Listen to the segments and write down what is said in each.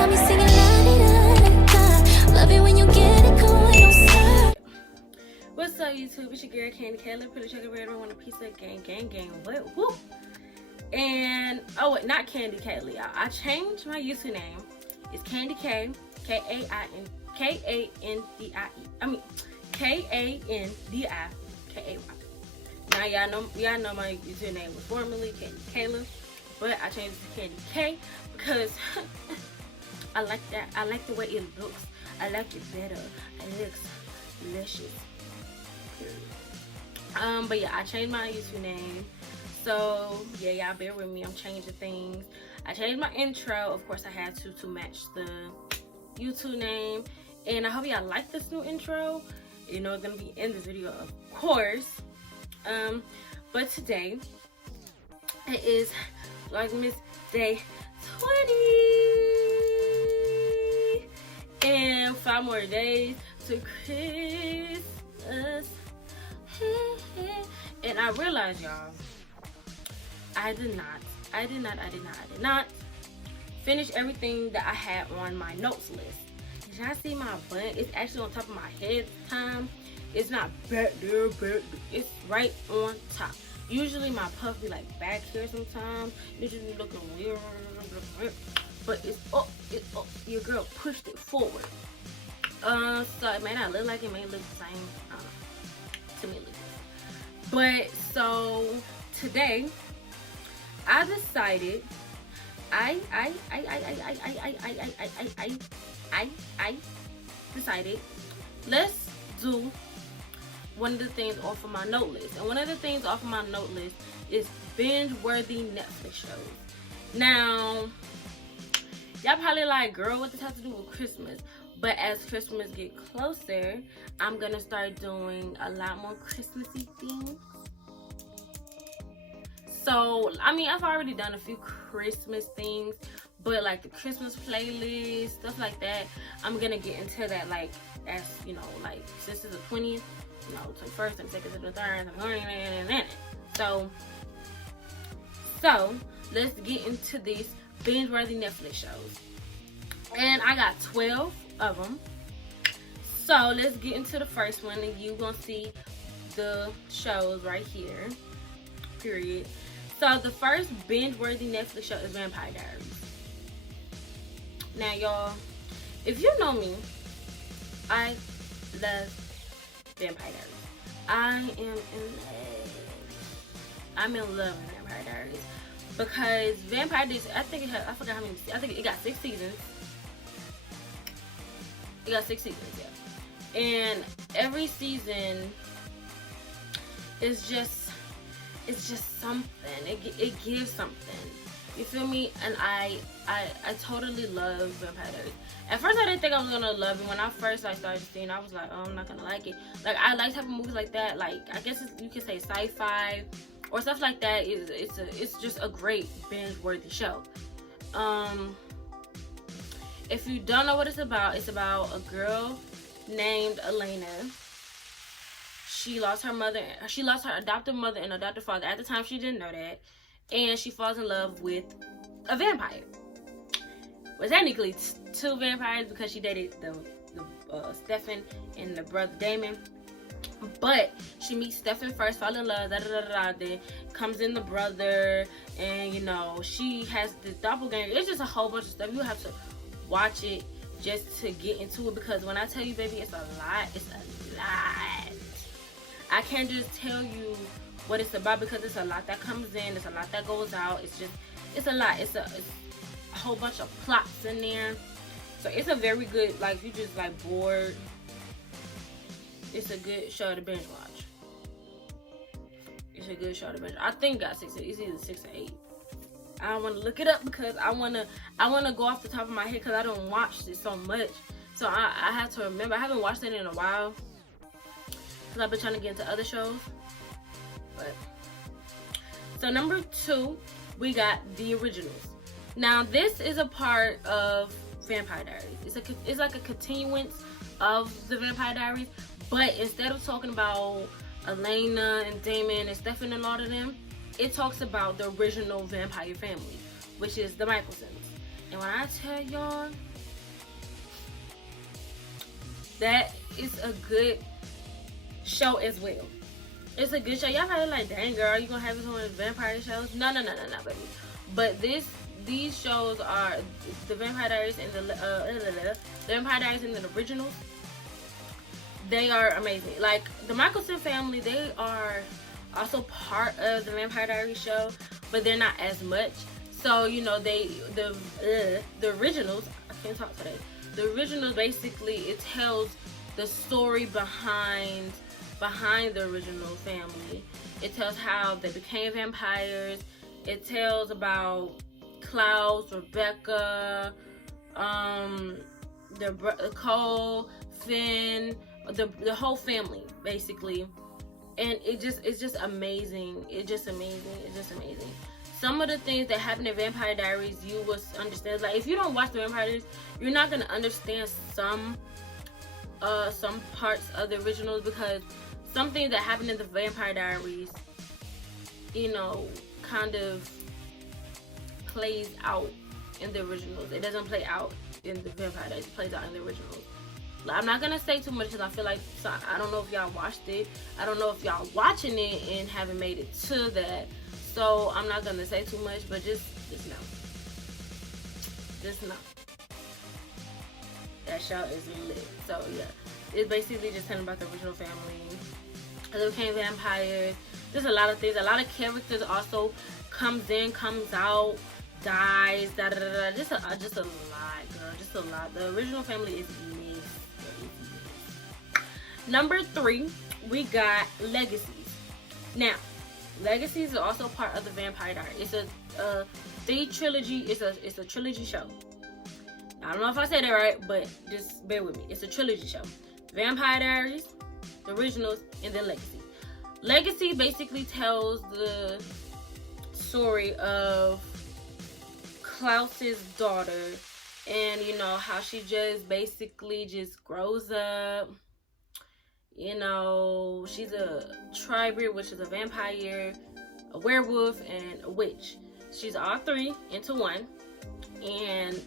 got me singing la-di-da-da-da. Love it when you get it going, don't stop. What's up, YouTube? It's your girl Candy Kayla. Pretty sure everyone want a piece of gang. What? Whoop. And oh, wait, not Candy Kayla. I changed my username. It's Candy K, K-A-N-D-I-E. I mean, K-A-N-D-I-K-A-Y. Now y'all know my username was formerly Candy Kayla, but I changed it to Candy K because I like that. I like the way it looks. I like it better. It looks delicious. Period. But yeah, I changed my username. So yeah, y'all bear with me. I'm changing things. I changed my intro. Of course, I had to match the YouTube name. And I hope y'all like this new intro. You know, it's gonna be in this video, of course. But today it is Vlogmas Day 20, and 5 more days to Christmas. And I realized, y'all, I did not finish everything that I had on my notes list. Did y'all see my bun? It's actually on top of my head this time. It's not back there, it's right on top. Usually my puff be like back here sometimes. It just be looking weird. But it's up, Your girl pushed it forward. So it may not look like it, may look the same. To me it looks. But so today I decided I decided let's do one of the things off of my note list. And one of the things off of my note list is binge-worthy Netflix shows. Now, y'all probably like, girl, what this has to do with Christmas? But as Christmas get closer, I'm gonna start doing a lot more Christmassy things. So, I mean, I've already done a few Christmas things, but like the Christmas playlist, stuff like that, I'm gonna get into that, like, as, you know, like, since it's the 20th, you know, 21st, 22nd, 23rd, so let's get into these binge-worthy Netflix shows. And I got 12 of them. So let's get into the first one, and you gonna see the shows right here, period. So the first binge-worthy Netflix show is Vampire Diaries. Now, y'all, if you know me, I love Vampire Diaries. I'm in love with Vampire Diaries because Vampire Diaries, I forgot how many, I think it got 6 seasons. It got 6 seasons, yeah. And every season is just something. It gives something. You feel me? And I totally love Vampire Diaries. At first, I didn't think I was gonna love it. When I first started seeing it, I was like, oh, I'm not gonna like it. Like, I like type of movies like that. Like, I guess you could say sci-fi or stuff like that. It's just a great binge-worthy show. If you don't know what it's about a girl named Elena. She lost her adopted mother and adopted father. At the time, she didn't know that. And she falls in love with a vampire. Well, technically 2 vampires because she dated the Stefan and the brother Damon. But she meets Stefan first, fall in love, then comes in the brother, and you know, she has this doppelganger. It's just a whole bunch of stuff. You have to watch it just to get into it, because when I tell you, baby, it's a lot. I can't just tell you what it's about because it's a lot that comes in, it's a lot that goes out. It's a lot. It's a whole bunch of plots in there. So it's a very good, like, if you just like bored, it's a good show to binge watch. It's a good show to binge. I think it got 6. It's either 6 or 8. I don't want to look it up because I wanna go off the top of my head because I don't watch this so much. So I have to remember. I haven't watched it in a while because I've been trying to get into other shows. But so number 2, we got The Originals. Now this is a part of Vampire Diaries. It's like a continuance of the Vampire Diaries, but instead of talking about Elena and Damon and Stefan and all of them, it talks about the original vampire family, which is the Michaelsons. And when I tell y'all, that is a good show as well. It's a good show. Y'all probably like, dang girl, you gonna have this one of the vampire shows? No, baby. But these shows are the Vampire Diaries and the Vampire Diaries and the originals. They are amazing. Like the Michelson family, they are also part of the Vampire Diaries show, but they're not as much. So you know, the originals. I can't talk today. The originals, basically, it tells the story behind the original family. It tells how they became vampires. It tells about Klaus, Rebecca, Cole, Finn, the whole family, basically. And it's just amazing. It's just amazing. Some of the things that happen in Vampire Diaries, you will understand. Like, if you don't watch the Vampire Diaries, you're not gonna understand some parts of the originals, because some things that happen in the Vampire Diaries, you know, kind of plays out in the originals. It doesn't play out in the Vampire Diaries. It plays out in the originals. I'm not gonna say too much because I feel like, I don't know if y'all watched it. I don't know if y'all watching it and haven't made it to that. So I'm not gonna say too much, but just know. Just know. That show is lit. So yeah, it's basically just telling about the original family. They became vampires. There's a lot of things. A lot of characters also comes in, comes out, dies. Just a lot, girl. Just a lot. The original family is missed. Number 3, we got Legacies. Now, Legacies is also part of the Vampire Diaries. It's a Thuy trilogy. It's a trilogy show. I don't know if I said it right, but just bear with me. It's a trilogy show. Vampire Diaries, the originals, and then Legacy. Legacy basically tells the story of Klaus's daughter, and you know how she just basically just grows up. You know, she's a tribrid, which is a vampire, a werewolf, and a witch. She's all 3 into one, and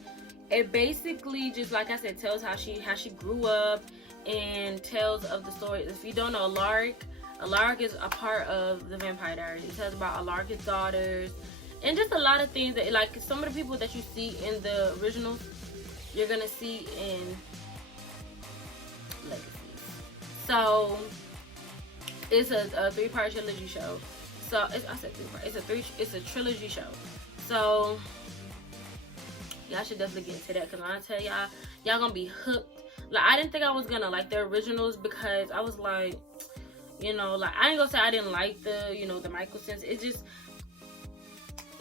it basically, just like I said, tells how she grew up, and tells of the story. If you don't know, Alaric is a part of the Vampire Diaries. It tells about Alaric's daughters, and just a lot of things that, like, some of the people that you see in the originals, you're gonna see in Legacies. So it's a 3-part trilogy show. So I said 3-part. It's a trilogy show. So y'all should definitely get into that, because when I tell y'all gonna be hooked. Like, I didn't think I was gonna like the originals, because I was like, you know, like, I ain't gonna say I didn't like the, you know, the Michelsons. It's just,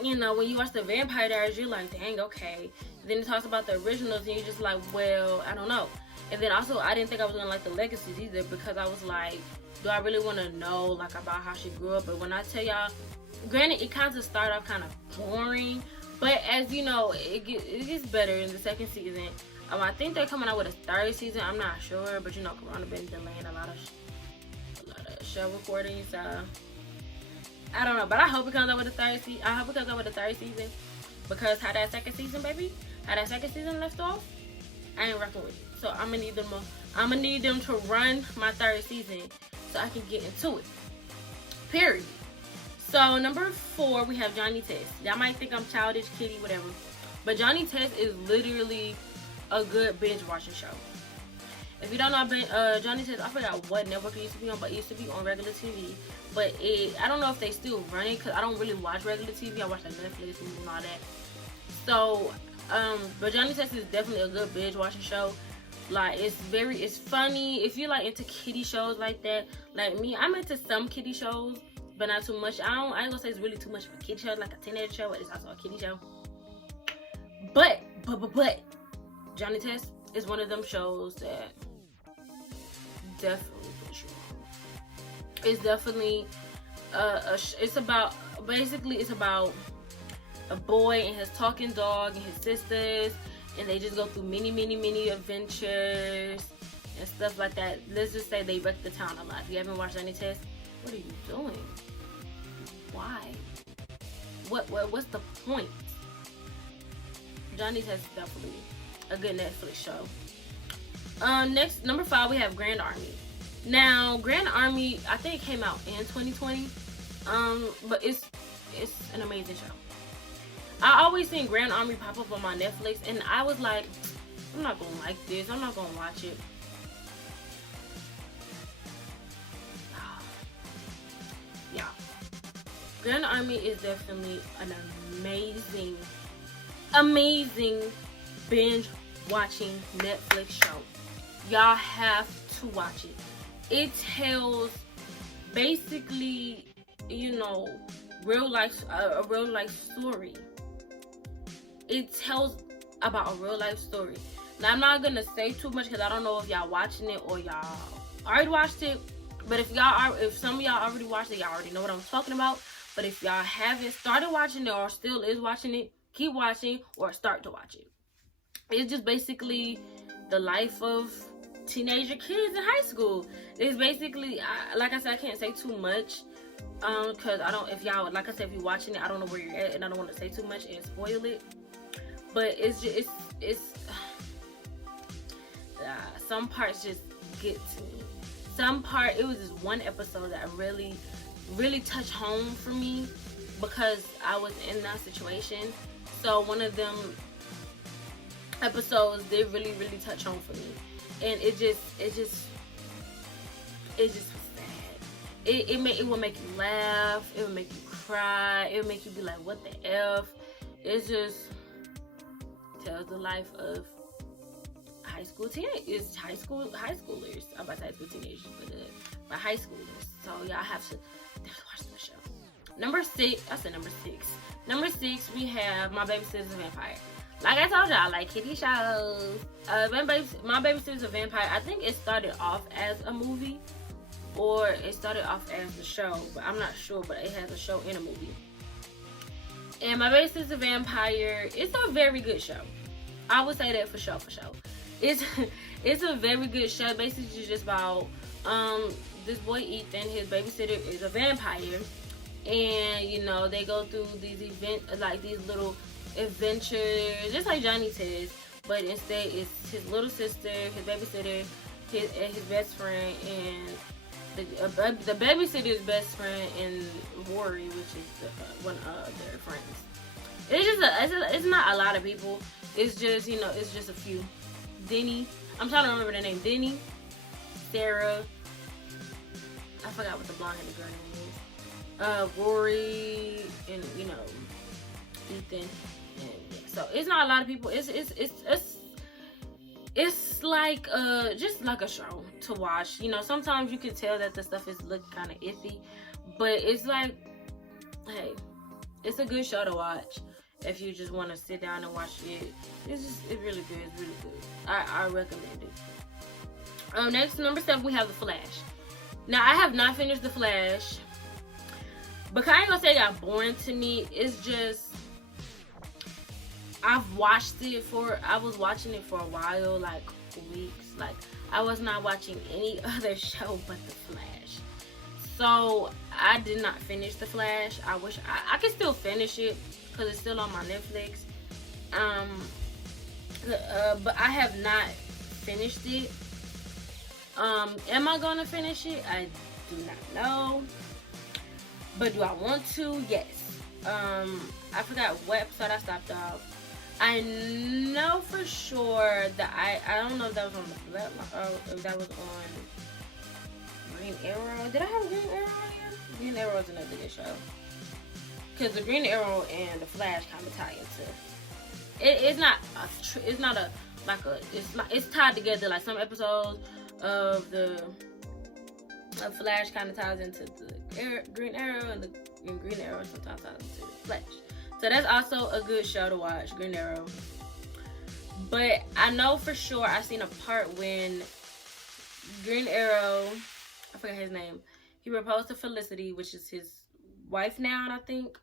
you know, when you watch the Vampire Diaries, you're like, dang, okay. Then it talks about the originals, and you're just like, well, I don't know. And then also, I didn't think I was gonna like the Legacies either, because I was like, do I really want to know, like, about how she grew up? But when I tell y'all, granted, it kind of started off kind of boring, but as you know, it gets better in the second season. I think they're coming out with a 3rd season. I'm not sure, but you know, Corona been delaying a lot of show recordings. So I don't know, but I hope it comes out with a 3rd season. I hope it comes out with a 3rd season, because how that 2nd season, baby, how that 2nd season left off, I ain't rocking with it. So I'm gonna need them to run my 3rd season so I can get into it. Period. So number 4, we have Johnny Test. Y'all might think I'm childish, kitty, whatever, but Johnny Test is literally a good binge watching show. If you don't know, Johnny Test, I forgot what network it used to be on, but it used to be on regular TV. But I don't know if they still run it, because I don't really watch regular TV. I watch like Netflix and all that. So, but Johnny Test is definitely a good binge watching show. Like, it's funny. If you're like into kiddie shows like that, like me, I'm into some kiddie shows, but not too much. I ain't gonna say it's really too much for kiddie shows, like a teenage show, but it's also a kiddie show. But Johnny Test is one of them shows that definitely puts you on. It's definitely it's about a boy and his talking dog and his sisters, and they just go through many adventures and stuff like that. Let's just say they wreck the town a lot. If you haven't watched Johnny Test, what are you doing? Why? What's the point? Johnny's has definitely a good Netflix show. Next, number 5, we have Grand Army. Now, Grand Army, I think it came out in 2020. But it's an amazing show. I always seen Grand Army pop up on my Netflix, and I was like, I'm not gonna like this. I'm not gonna watch it. Yeah. Grand Army is definitely an amazing binge watching Netflix show. Y'all have to watch it. It tells basically, you know, a real life story. It tells about a real life story. Now, I'm not gonna say too much because I don't know if y'all watching it or y'all already watched it. But if some of y'all already watched it, y'all already know what I'm talking about. But if y'all haven't started watching it or still is watching it, keep watching or start to watch it. It's just basically the life of teenager kids in high school. It's basically, like I said, I can't say too much. Because I don't, if y'all, like I said, if you're watching it, I don't know where you're at, and I don't want to say too much and spoil it. But some parts just get to me. It was just one episode that really, really touched home for me because I was in that situation. So one of them episodes did really, really touch home for me, and it just was sad. It will make you laugh. It will make you cry. It will make you be like, what the F? It just tells the life of high school teenagers. High schoolers. I'm about to say high school teenagers, but high schoolers. So y'all have to watch the show. Number 6. I said number 6. Number 6, we have My Babysitter's A Vampire. Like I told y'all, I like kitty shows. My Babysitter's A Vampire. I think it started off as a movie, or it started off as a show, but I'm not sure. But it has a show and a movie. And My Babysitter's A Vampire, it's a very good show. I would say that for sure. It's a very good show. Basically, it's just about this boy Ethan. His babysitter is a vampire, and you know they go through these these little adventures, just like Johnny says. But instead, it's his little sister, his babysitter, his best friend, and the babysitter's best friend, and Rory, which is one of their friends. It's not a lot of people. It's just, you know, it's just a few. Denny, I'm trying to remember the name. Denny, Sarah, I forgot what the blonde-headed girl name is. Rory, and you know, Ethan. And yeah. So it's not a lot of people. It's like just like a show to watch. You know, sometimes you can tell that the stuff is looking kind of iffy, but it's like, hey, it's a good show to watch if you just want to sit down and watch it. It's really good. It's really good. I recommend it. Next, number 7, we have The Flash. Now, I have not finished The Flash, but I ain't gonna say it got boring to me. It's just, I was watching it for a while, like weeks. Like, I was not watching any other show but The Flash. So, I did not finish The Flash. I wish I could still finish it because it's still on my Netflix. But I have not finished it. Am I gonna finish it? I do not know. But do I want to? Yes. I forgot what episode I stopped off. I know for sure that I don't know if that was on if that was on Green Arrow. Did I have Green Arrow on here? Green Arrow is another good show. Because the Green Arrow and the Flash kind of tie into. It's tied together. Like some episodes of the Flash kind of ties into the Green Arrow, and the Green Arrow sometimes ties into the Flash. So that's also a good show to watch, Green Arrow. But I know for sure I seen a part when Green Arrow, I forgot his name, he proposed to Felicity, which is his wife now, I think.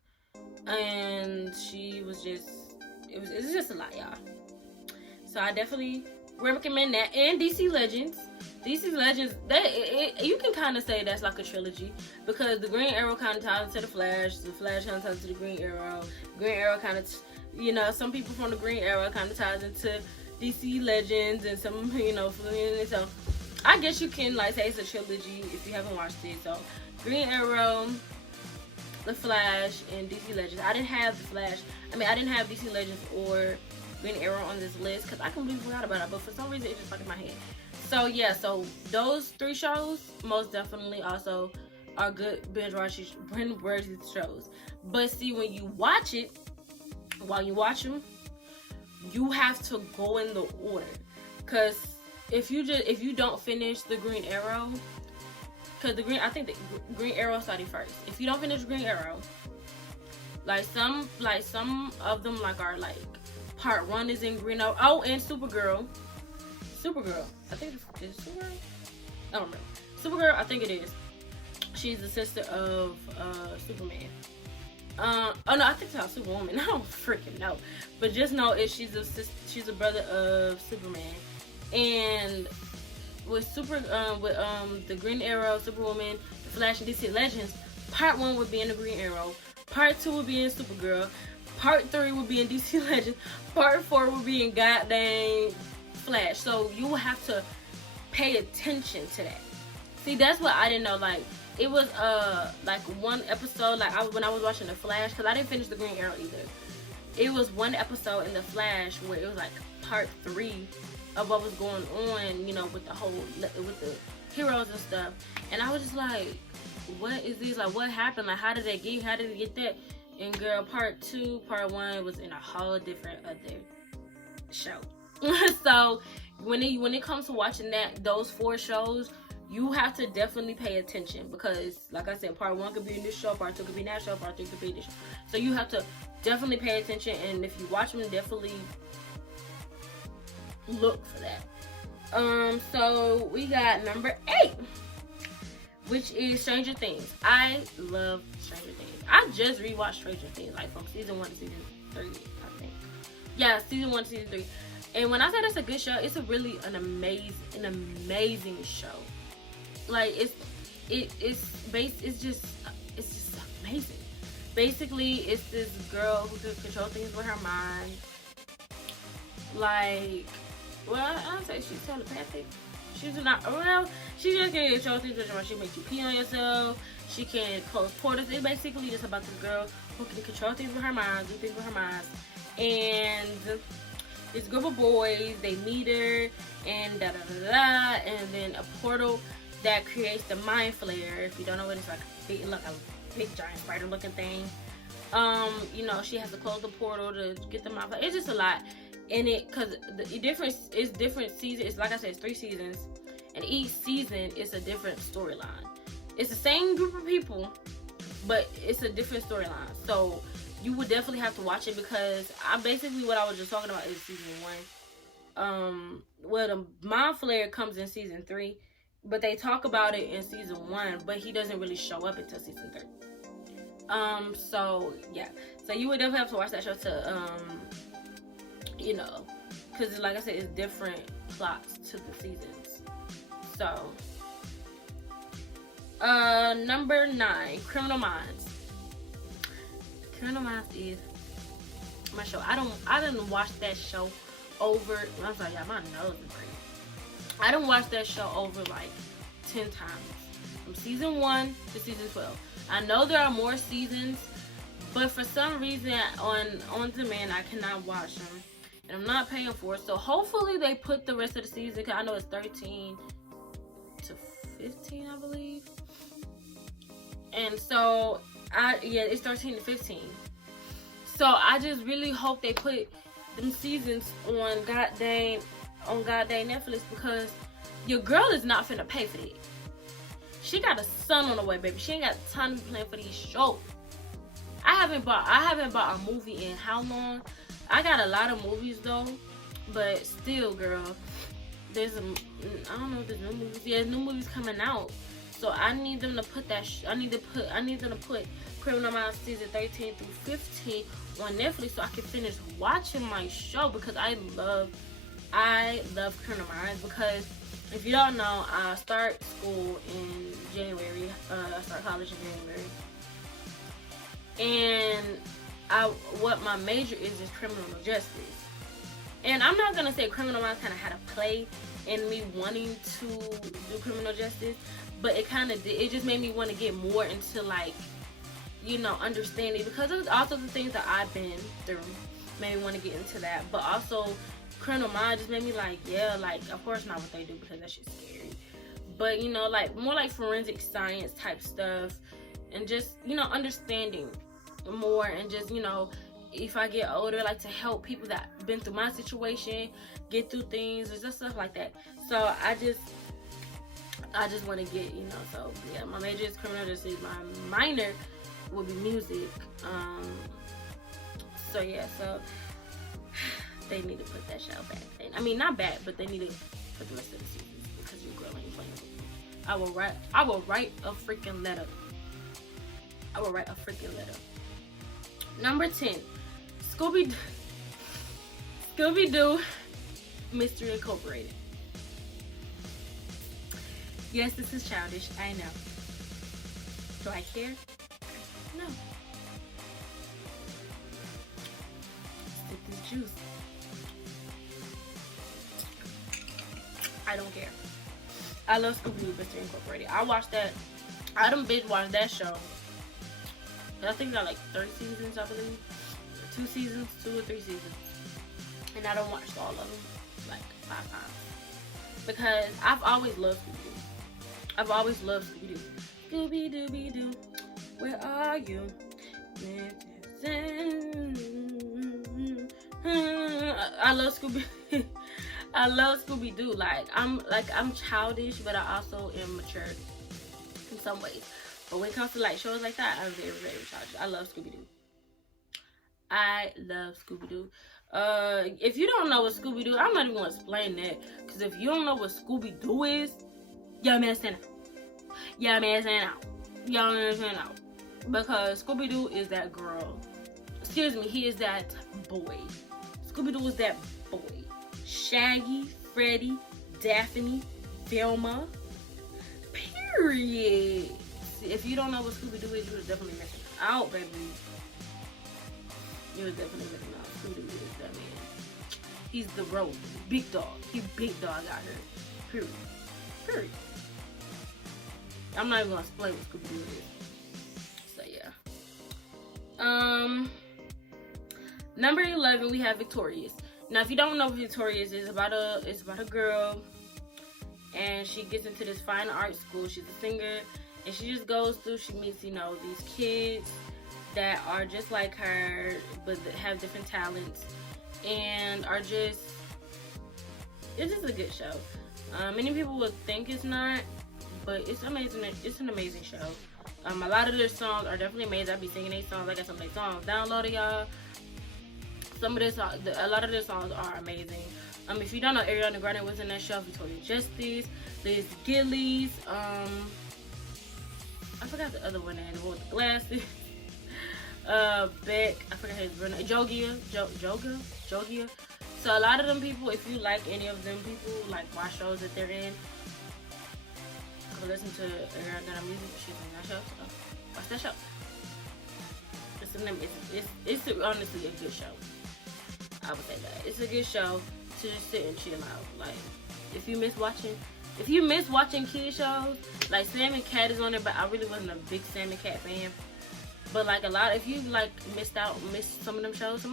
And she was just, it's just a lot, y'all. So I definitely recommend that. And DC Legends, you can kind of say that's like a trilogy, because the Green Arrow kind of ties into the Flash kind of ties into the Green Arrow kind of You know, some people from the Green Arrow kind of ties into DC Legends and some, you know, so I guess you can like say it's a trilogy if you haven't watched it. So Green Arrow, The Flash, and DC Legends. I didn't have The Flash. I mean, I didn't have DC Legends or Green Arrow on this list because I completely forgot about it. But for some reason, it just stuck in my head. So yeah, so those 3 shows most definitely also are good binge-worthy shows. But see, when you watch it, while you watch them, you have to go in the order. Cause if you don't finish the Green Arrow, cause I think the Green Arrow started first. If you don't finish Green Arrow, like some of them are like part 1 is in Green Arrow. Oh, and Supergirl. I think it's Supergirl. I don't remember. Supergirl, I think it is. She's the sister of Superman. Oh no, I think it's not Superwoman. I don't freaking know, but just know she's a brother of Superman. And with the Green Arrow, Superwoman, the Flash, and DC Legends, part 1 would be in the Green Arrow, part 2 would be in Supergirl, part 3 would be in DC Legends, part 4 would be in goddamn Flash. So you will have to pay attention to that. See, that's what I didn't know. Like, it was like one episode, like when I was watching the Flash, because I didn't finish the Green Arrow either. It was one episode in the Flash where it was like part 3 of what was going on, you know, with the heroes and stuff. And I was just like, what is this? Like, what happened? Like, how did they get that? And girl, part 2, part 1 was in a whole different other show. So when it comes to watching those 4 shows, you have to definitely pay attention, because like I said, part 1 could be in this show, part 2 could be in that show, part 3 could be in this show. So you have to definitely pay attention, and if you watch them, definitely look for that. So we got number 8, which is Stranger Things. I love Stranger Things. I just rewatched Stranger Things, like from season 1 to season 3, I think. Yeah, season 1 to season 3. And when I say that's a good show, it's an amazing show. Like it's just amazing. Basically, it's this girl who can control things with her mind. Like, well, I don't say she's telepathic. She's not. Well, she just can control things with her mind. She makes you pee on yourself. She can close portals. It's basically just about this girl who can control things with her mind, do things with her mind. And this group of boys, they meet her, and and then a portal that creates the mind flare. If you don't know what it's like, a big giant spider looking thing. You know, she has to close the portal to get the mind flare. It's just a lot in it, because the difference is different seasons. It's like I said, it's 3 seasons, and each season is a different storyline. It's the same group of people, but it's a different storyline. So you would definitely have to watch it, because what I was just talking about is season 1. Well, the mind flare comes in season 3, but they talk about it in season 1, but he doesn't really show up until season 3. So yeah, so you would definitely have to watch that show to you know, because like I said, it's different plots to the seasons. So number 9, Criminal Minds. Criminal Minds is my show. I didn't watch that show over. I'm sorry, y'all, my nose is breathing. I didn't watch that show over like 10 times, from season 1 to season 12. I know there are more seasons, but for some reason on demand I cannot watch them, and I'm not paying for it. So hopefully they put the rest of the season, because I know it's 13 to 15, I believe. And so it's 13 to 15. So I just really hope they put them seasons on goddamn Netflix, because your girl is not finna pay for it. She got a son on the way, baby. She ain't got time to be playing for these shows. I haven't bought a movie in how long? I got a lot of movies though, but still, girl, I don't know if there's new movies. Yeah, new movies coming out. So I need them to put I need them to put Criminal Minds season 13 through 15 on Netflix, so I can finish watching my show, because I love Criminal Minds. Because if you don't know, I start school in January. I start college in January, and what my major is criminal justice. And I'm not gonna say Criminal Minds kind of had a play in me wanting to do criminal justice, but it kind of did. It just made me want to get more into, like, you know, understanding, because of also the things that I've been through made me want to get into that. But also Criminal Minds just made me like, yeah, like, of course not what they do, because that shit's scary. But, you know, like, more like forensic science type stuff, and just, you know, understanding more, and just, you know, if I get older, like, to help people that been through my situation get through things, and just stuff like that. So I just want to get, you know, so yeah, my major is criminal justice, my minor will be music. So yeah, so they need to put that show back. I mean, not back, but they need to put the rest of the seasons, because your girl ain't playing with me. I will write a freaking letter. I will write a freaking letter. Number 10, ScoobyDoo Mystery Incorporated. Yes, this is childish, I know. Do I care? No. Sip this juice. I don't care. I love ScoobyDoo Mystery Incorporated. I watched that. I done binge watched that show. I think got like 3 seasons, I believe. 2 seasons, 2 or 3 seasons. And I done watched all of them like 5 times. Because I've always loved ScoobyDoo. I've always loved ScoobyDoo. Scooby-Dooby-Doo, where are you? I love Scooby. I love Scooby-Doo. Like I'm childish, but I also am mature in some ways. But when it comes to like shows like that, I'm very, very childish. I love Scooby-Doo. I love Scooby-Doo. If you don't know what Scooby-Doo, I'm not even gonna explain that. Cause if you don't know what Scooby-Doo is, y'all missing out. Y'all missing out. Y'all missing out. Because Scooby-Doo is that girl. Excuse me, he is that boy. Scooby-Doo is that boy. Shaggy, Freddy, Daphne, Velma. Period. If you don't know what Scooby-Doo is, you was definitely missing out, baby. You was definitely missing out. Scooby-Doo is that man. He's the road. Big dog. He big dog out here. Period. Period. I'm not even gonna explain what Scooby-Doo is. So yeah. Number 11, we have Victorious. Now, if you don't know what Victorious is, it's about a girl, and she gets into this fine art school. She's a singer, and she just goes through. She meets, you know, these kids that are just like her, but that have different talents, and are just. It's just a good show. Many people would think it's not, but it's amazing. It's an amazing show. A lot of their songs are definitely amazing. I be singing their songs. I got some of their songs downloaded, y'all. A lot of their songs are amazing. If you don't know, Ariana Grande was in that show. Victorious Justice, Liz Gillies. I forgot the other one. The one with the glasses. Beck. I forgot his real name. Jogia. So a lot of them people, if you like any of them people, like watch shows that they're in, go listen to Ariana Grande music. She's in that show. So watch that show. It's honestly a good show. I would say that it's a good show to just sit and chill out. Like if you miss watching kid shows, like Sam and Cat is on there, but I really wasn't a big Sam and Cat fan. But like if you like missed some of them shows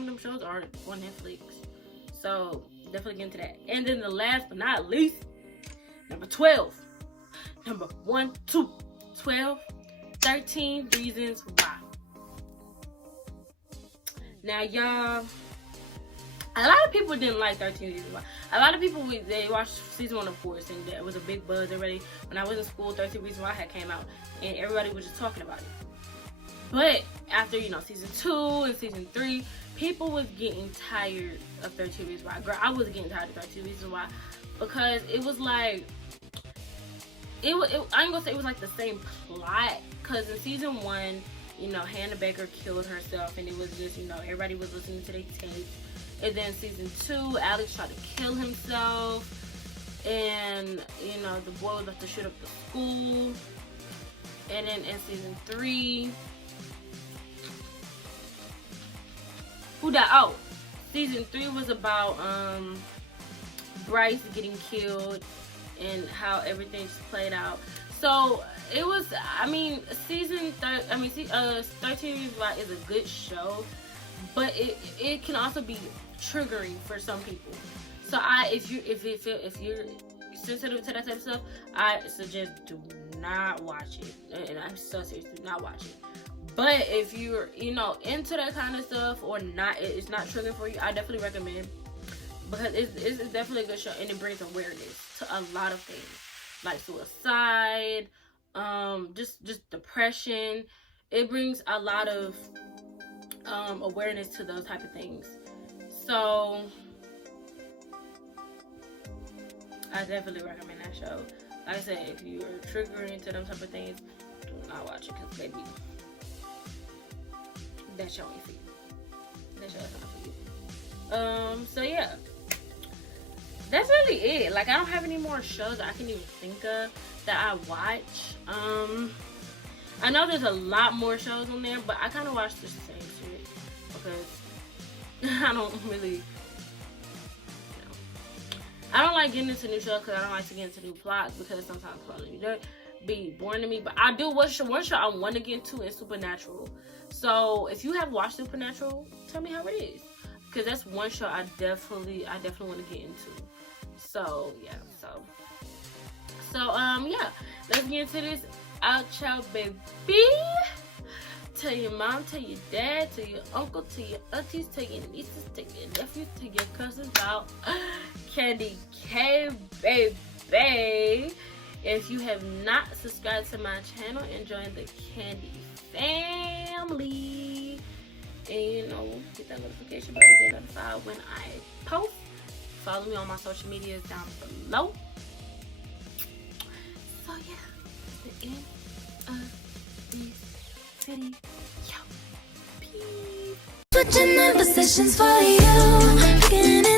are on Netflix. So definitely get into that. And then the last but not least, number 12. Number 1, 2, 12, 13 Reasons Why. Now, y'all, a lot of people didn't like 13 Reasons Why. A lot of people, they watched season 1, of course, and there was a big buzz already. When I was in school, 13 Reasons Why had came out, and everybody was just talking about it. But after, you know, season 2 and season 3, people was getting tired of 13 Reasons Why. Girl, I was getting tired of 13 Reasons Why, because it was like, I ain't gonna say it was like the same plot, because in season 1, you know, Hannah Baker killed herself, and it was just, you know, everybody was listening to their tapes. And then season 2, Alex tried to kill himself, and, you know, the boy was about to shoot up the school. And then in season 3, who died? Oh, season 3 was about Bryce getting killed and how everything just played out. So it was, I mean, 13 is a good show, but it can also be triggering for some people. So if you're sensitive to that type of stuff, I suggest do not watch it. And I'm so serious, do not watch it. But if you're, into that kind of stuff or not, it's not triggering for you, I definitely recommend, because it's definitely a good show, and it brings awareness to a lot of things like suicide, just depression. It brings a lot of awareness to those type of things. So I definitely recommend that show. Like I said, if you are triggering to them type of things, do not watch it, because baby, that show ain't for you. That show is not for you. So yeah, that's really it. Like, I don't have any more shows that I can even think of that I watch. I know there's a lot more shows on there, but I kind of watch the same shit because I don't really, I don't like getting into new shows because I don't like to get into new plots, because sometimes plots be boring to me. But I do watch one show I want to get into is Supernatural. So if you have watched Supernatural, tell me how it is, because that's one show I definitely want to get into. So yeah, yeah, let's get into this outro, baby. Tell your mom, tell your dad, tell your uncle, tell your aunties, tell your nieces, tell your nephews, tell your cousins about Candy K, baby. If you have not subscribed to my channel and joined the Candy family, and get that notification bell to get notified when I post. Follow me on my social medias down below. So yeah, that's the end of this video. Peace. Switching in positions for you.